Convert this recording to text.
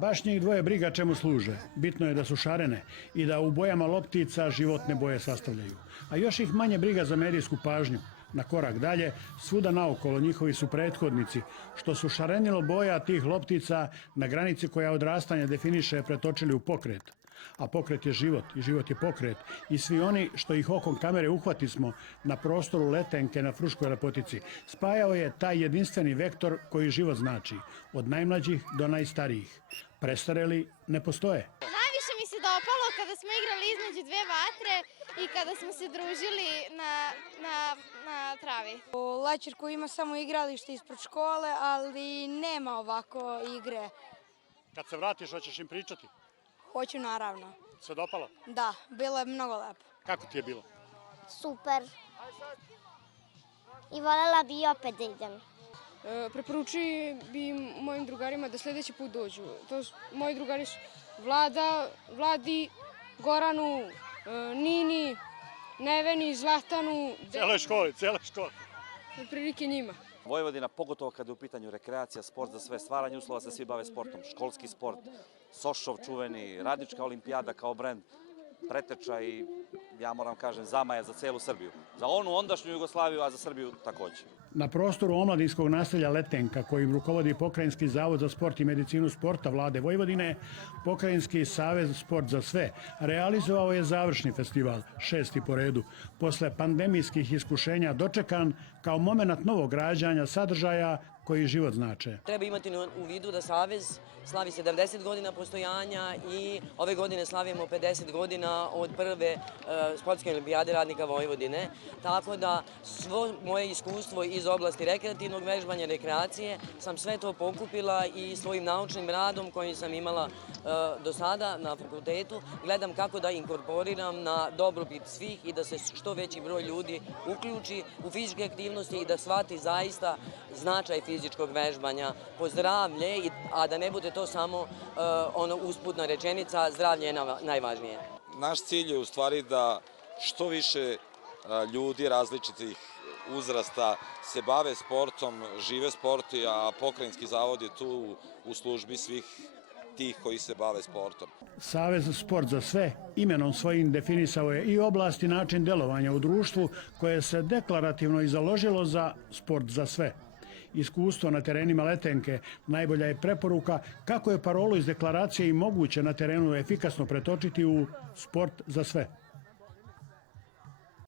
Baš njih dvoje briga čemu služe. Bitno je da su šarene i da u bojama loptica životne boje sastavljaju. A još ih manje briga za medijsku pažnju. Na korak dalje, svuda naokolo njihovi su prethodnici, što su šarenilo boja tih loptica na granici koja odrastanje definiše pretočili u pokret. A pokret je život i život je pokret. I svi oni što ih okom kamere uhvatismo na prostoru Letenke na Fruškoj Lepotici, spajao je taj jedinstveni vektor koji život znači, od najmlađih do najstarijih. Prestareli ne postoje. Najviše mi se dopalo kada smo igrali između dve vatre i kada smo se družili na travi. Lećerku ima samo igralište ispred škole, ali nema ovako igre. Kad se vratiš, hoćeš im pričati? Hoću naravno. Se dopalo? Da, bilo je mnogo lepo. Kako ti je bilo? Super. I voljela bi i opet da idem. Preporučujem bi mojim drugarima da sljedeći put dođu. Moji drugari su Vladi, Goranu, Nini, Neveni, Zlatanu. Cijele škole. Otprilike njima. Vojvodina, pogotovo kada je u pitanju rekreacija, sport za sve, stvaranje uslova da se svi bave sportom, školski sport, Sošov čuveni, Radnička olimpijada kao brend, preteča i, ja moram kažem, zamaja za celu Srbiju. Za onu ondašnju Jugoslaviju, a za Srbiju takođe. Na prostoru omladinskog naselja Letenka, kojim rukovodi Pokrajinski zavod za sport i medicinu sporta Vlade Vojvodine, Pokrajinski savez Sport za sve realizovao je završni festival, 6. po redu, posle pandemijskih iskušenja dočekan kao moment novog rađanja sadržaja koji život znače. Treba imati u vidu da Savez slavi 70 godina postojanja i ove godine slavimo 50 godina od prve sportske olimpijade radnika Vojvodine. Tako da svo moje iskustvo iz oblasti rekreativnog vežbanja, rekreacije, sam sve to pokupila i svojim naučnim radom koji sam imala do sada na fakultetu, gledam kako da inkorporiram na dobrobit svih i da se što veći broj ljudi uključi u fizičke aktivnosti i da shvati zaista značaj fizičkog vežbanja po zdravlje, a da ne bude to samo usputna rečenica, zdravlje je najvažnije. Naš cilj je u stvari da što više ljudi različitih uzrasta se bave sportom, žive sport, a Pokrajinski zavod je tu u službi svih tih koji se bave sportom. Savez Sport za sve imenom svojim definisao je i oblast i način delovanja u društvu koje se deklarativno i založilo za sport za sve. Iskustvo na terenima Letenke najbolja je preporuka kako je parolu iz deklaracije i moguće na terenu efikasno pretočiti u sport za sve.